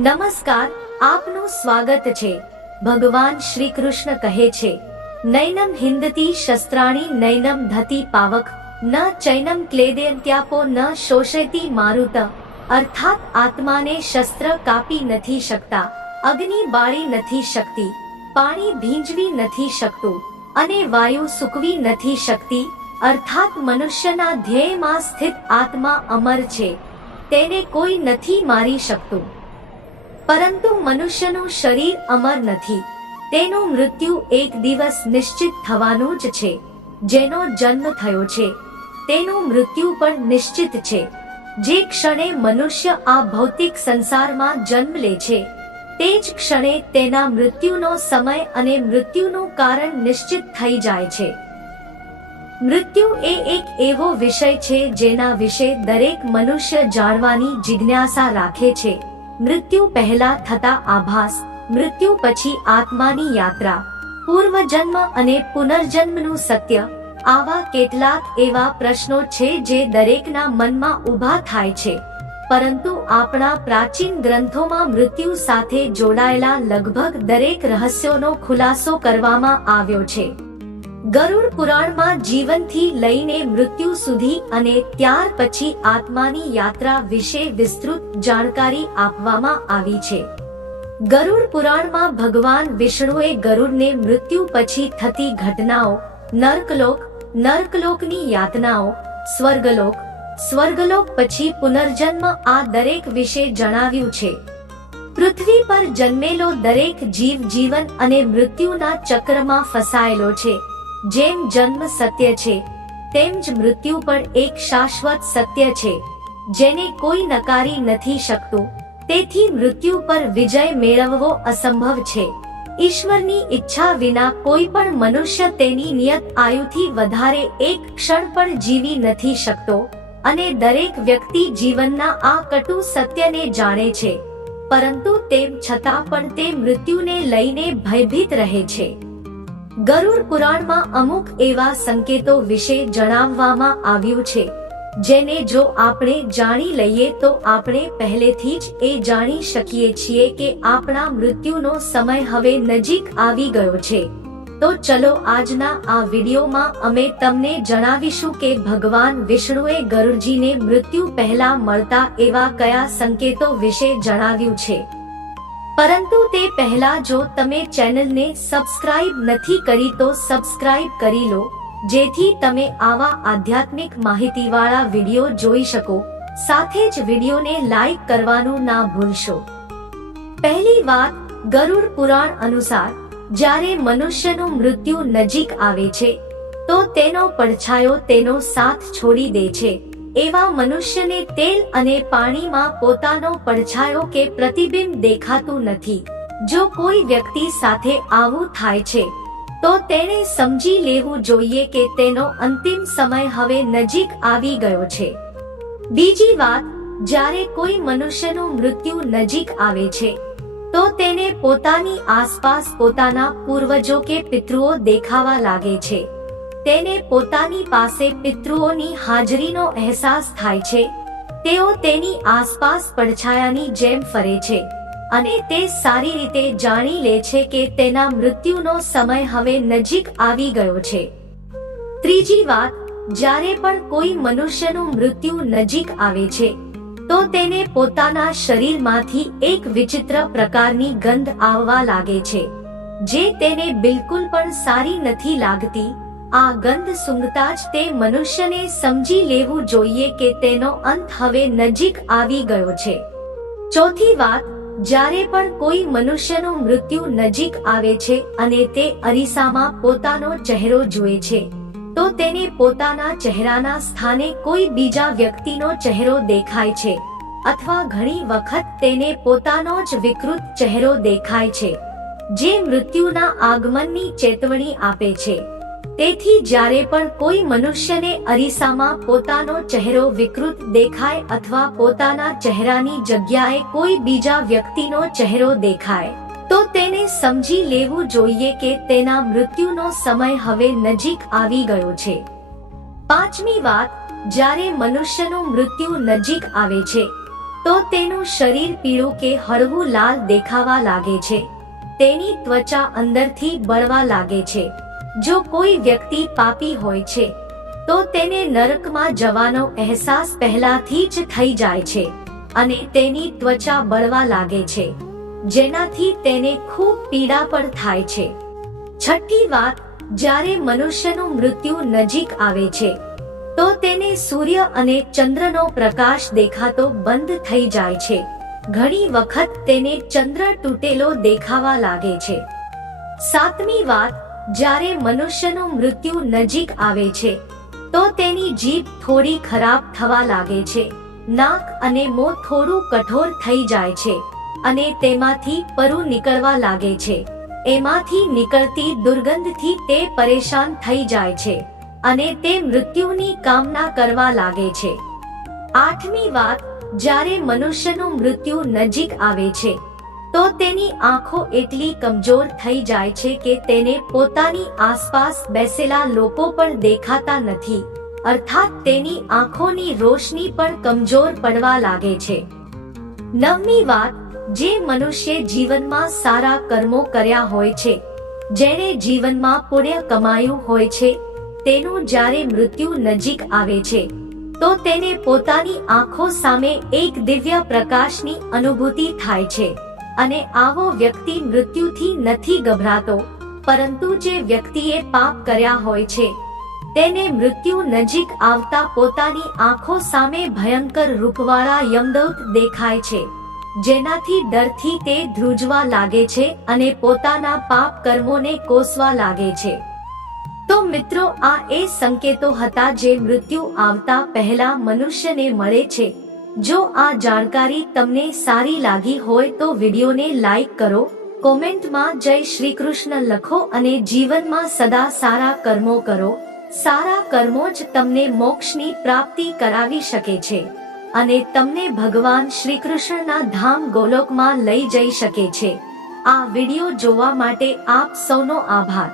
નમસ્કાર, આપનું સ્વાગત છે। ભગવાન શ્રી કૃષ્ણ કહે છે, નૈનમ હિંદતી શસ્ત્રાણી નૈનમ ધતી પાવક ન ચૈનમ ક્લેદયંત્યાપો ન શોષયતી મારુત। અર્થાત આત્માને શસ્ત્ર કાપી નથી શકતા, અગ્નિ બાળી નથી શકતી, પાણી ભીંજવી નથી શકતું અને વાયુ સૂકવી નથી શકતી। અર્થાત મનુષ્યના ધ્યેયમાં સ્થિત આત્મા અમર છે, તેને કોઈ નથી મારી શકતું। પરંતુ મનુષ્યનું શરીર અમર નથી, તેનું મૃત્યુ એક દિવસ નિશ્ચિત થવાનું જ છે। જેનો જન્મ થયો છે તેનું મૃત્યુ પણ નિશ્ચિત છે। જે ક્ષણે મનુષ્ય આ ભૌતિક સંસારમાં જન્મ લે છે તે જ ક્ષણે તેના મૃત્યુનો સમય અને મૃત્યુનું કારણ નિશ્ચિત થઈ જાય છે। મૃત્યુ એ એક એવો વિષય છે જેના વિશે દરેક મનુષ્ય જાણવાની જિજ્ઞાસા રાખે છે। મૃત્યુ પહેલા થતા આભાસ, મૃત્યુ પછી આત્માની યાત્રા, પૂર્વજન્મ અને પુનર્જન્મનું સત્ય, આવા કેટલાક એવા પ્રશ્નો છે જે દરેકના મનમાં ઊભા થાય છે। પરંતુ આપણા પ્રાચીન ગ્રંથોમાં મૃત્યુ સાથે જોડાયેલા લગભગ દરેક રહસ્યોનો ખુલાસો કરવામાં આવ્યો છે। ગરુડ પુરાણમાં જીવનથી લઈને મૃત્યુ સુધી અને ત્યાર પછી આત્માની યાત્રા વિશે વિસ્તૃત જાણકારી આપવામાં આવી છે। ગરુડ પુરાણમાં ભગવાન વિષ્ણુએ ગરુડને મૃત્યુ પછી થતી ઘટનાઓ, નર્કલોક, નર્કલોકની યાતનાઓ, સ્વર્ગલોક, સ્વર્ગલોક પછી પુનર્જન્મ આ દરેક વિશે જણાવ્યું છે। પૃથ્વી પર જન્મેલો દરેક જીવ જીવન અને મૃત્યુના ચક્રમાં ફસાયેલો છે। જેમ જન્મ સત્ય છે તેમ જ મૃત્યુ પણ એક શાશ્વત સત્ય છે, જેને કોઈ નકારી નથી શકતું। તેથી મૃત્યુ પર વિજય મેળવવો અસંભવ છે। ઈશ્વરની ઈચ્છા વિના કોઈ પણ મનુષ્ય તેની નિયત આયુથી વધારે એક ક્ષણ પણ જીવી નથી શકતો અને દરેક વ્યક્તિ જીવનના આ કટુ સત્યને જાણે છે, પરંતુ તેમ છતાં પણ તે મૃત્યુને લઈને ભયભીત રહે છે। ગરુડ પુરાણમાં અમુક એવા સંકેતો વિશે જણાવવામાં આવ્યું છે જેને જો આપણે જાણી લઈએ તો આપણે પહેલેથી જ એ જાણી શકીએ છીએ કે આપણા મૃત્યુનો સમય હવે નજીક આવી ગયો છે। તો ચલો આજના આ વિડીયોમાં અમે તમને જણાવીશું કે ભગવાન વિષ્ણુએ ગરુડજીને મૃત્યુ પહેલા મળતા એવા કયા સંકેતો વિશે જણાવ્યું છે। પરંતુ તે પહેલા જો તમે ચેનલને સબસ્ક્રાઇબ નથી કરી તો સબસ્ક્રાઇબ કરી લો, જેથી તમે આવા આધ્યાત્મિક માહિતીવાળા વિડીયો જોઈ શકો। સાથે જ વિડીયોને લાઈક કરવાનું ના ભૂલશો। પહેલી વાત, ગરુડ પુરાણ અનુસાર જ્યારે મનુષ્યનું મૃત્યુ નજીક આવે છે તો તેનો પડછાયો તેનો સાથ છોડી દે છે। એવા મનુષ્યને તેલ અને પાણીમાં પોતાનો પડછાયો કે પ્રતિબિંબ દેખાતું નથી। જો કોઈ વ્યક્તિ સાથે આવું થાય છે તો તેણે સમજી લેવું જોઈએ કે તેનો અંતિમ સમય હવે નજીક આવી ગયો છે। બીજી વાત, જ્યારે કોઈ મનુષ્યનું મૃત્યુ નજીક આવે છે તો તેને પોતાની આસપાસ પોતાના પૂર્વજો કે પિતૃઓ દેખાવા લાગે છે। તેને પોતાની પાસે પિતૃઓની હાજરીનો અહેસાસ થાય છે। તેઓ તેની આસપાસ પડછાયાની જેમ ફરે છે અને તે સારી રીતે જાણી લે છે કે તેના મૃત્યુનો સમય હવે નજીક આવી ગયો છે। ત્રીજી વાત, જ્યારે પણ કોઈ મનુષ્યનું મૃત્યુ નજીક આવે છે તો તેને પોતાના શરીરમાંથી એક વિચિત્ર પ્રકારની ગંધ આવવા લાગે છે, જે તેને બિલકુલ પણ સારી નથી લાગતી। આ ગંધ સૂંઘતા જ તે મનુષ્યને સમજી લેવું જોઈએ કે તેનો અંત હવે નજીક આવી ગયો છે। ચોથી વાત, જ્યારે પણ કોઈ મનુષ્યનું મૃત્યુ નજીક આવે છે અને તે અરીસામાં પોતાનો ચહેરો જુએ છે તો તેને પોતાના ચહેરાના સ્થાને કોઈ બીજા વ્યક્તિનો ચહેરો દેખાય છે, અથવા ઘણી વખત તેને પોતાનો જ વિકૃત ચહેરો દેખાય છે, જે મૃત્યુના આગમનની ચેતવણી આપે છે। તેથી જ્યારે પણ કોઈ મનુષ્યને અરીસામાં પોતાનો ચહેરો વિકૃત દેખાય અથવા પોતાના ચહેરાની જગ્યાએ કોઈ બીજા વ્યક્તિનો ચહેરો દેખાય તો તેને સમજી લેવું જોઈએ કે તેના મૃત્યુનો સમય હવે નજીક આવી ગયો છે। પાંચમી વાત, જ્યારે મનુષ્યનું મૃત્યુ નજીક આવે છે તો તેનું શરીર પીળું કે હળવું લાલ દેખાવા લાગે છે, તેની ત્વચા અંદરથી બળવા લાગે છે. જો કોઈ વ્યક્તિ પાપી હોય છે તો તેને નરકમાં જવાનો અહેસાસ પહેલાથી જ થઈ જાય છે અને તેની ત્વચા બળવા લાગે છે, જેનાથી તેને ખૂબ પીડા પણ થાય છે. છઠ્ઠી વાત, જ્યારે મનુષ્યનું મૃત્યુ નજીક આવે છે તો તેને સૂર્ય અને ચંદ્રનો પ્રકાશ દેખાતો બંધ થઈ જાય છે. ઘણી વખત તેને ચંદ્ર તૂટેલો દેખાવા લાગે છે. સાતમી વાત, જ્યારે મનુષ્યનું મૃત્યુ નજીક આવે છે તો તેની જીભ થોડી ખરાબ થવા લાગે છે, નાક અને મોં થોડું કઠોર થઈ જાય છે અને તેમાંથી પરુ નીકળવા લાગે છે. એમાંથી નીકળતી દુર્ગંધથી તે પરેશાન થઈ જાય છે અને તે મૃત્યુની કામના કરવા લાગે છે. આઠમી વાત, જ્યારે મનુષ્યનું મૃત્યુ નજીક આવે છે તો તેની આંખો એટલી કમજોર થઈ જાય છે કે તેને પોતાની આસપાસ બેસેલા લોકો પણ દેખાતા નથી, અર્થાત તેની આંખોની રોશની પણ કમજોર પડવા લાગે છે. નવમી વાત, જે મનુષ્ય જીવનમાં સારા કર્મો કર્યા હોય છે, જેણે જીવનમાં પુણ્ય કમાયું હોય છે, તેનું જ્યારે મૃત્યુ નજીક આવે છે તો તેને પોતાની આંખો સામે એક દિવ્ય પ્રકાશની અનુભૂતિ થાય છે અને આવો વ્યક્તિ મૃત્યુથી નથી ગભરાતો, પરંતુ જે વ્યક્તિએ પાપ કર્યા હોય છે તેને મૃત્યુ નજીક આવતા પોતાની આંખો સામે ભયંકર રૂપવાળા યમદૂત દેખાય છે, જેનાથી ડરથી તે ધ્રુજવા લાગે છે અને પોતાના પાપ કર્મોને કોસવા લાગે છે. તો મિત્રો, આ એ સંકેતો હતા જે મૃત્યુ આવતા પહેલા મનુષ્યને મળે છે. જો આ જાણકારી તમને સારી લાગી હોય તો વિડીયોને લાઈક કરો, કોમેન્ટમાં જય શ્રી કૃષ્ણ લખો અને જીવનમાં સદા સારા કર્મો કરો. સારા કર્મો જ તમને મોક્ષની પ્રાપ્તિ કરાવી શકે છે અને તમને ભગવાન શ્રી કૃષ્ણના ધામ ગોલોકમાં લઈ જઈ શકે છે. આ વિડીયો જોવા માટે આપ સૌનો આભાર.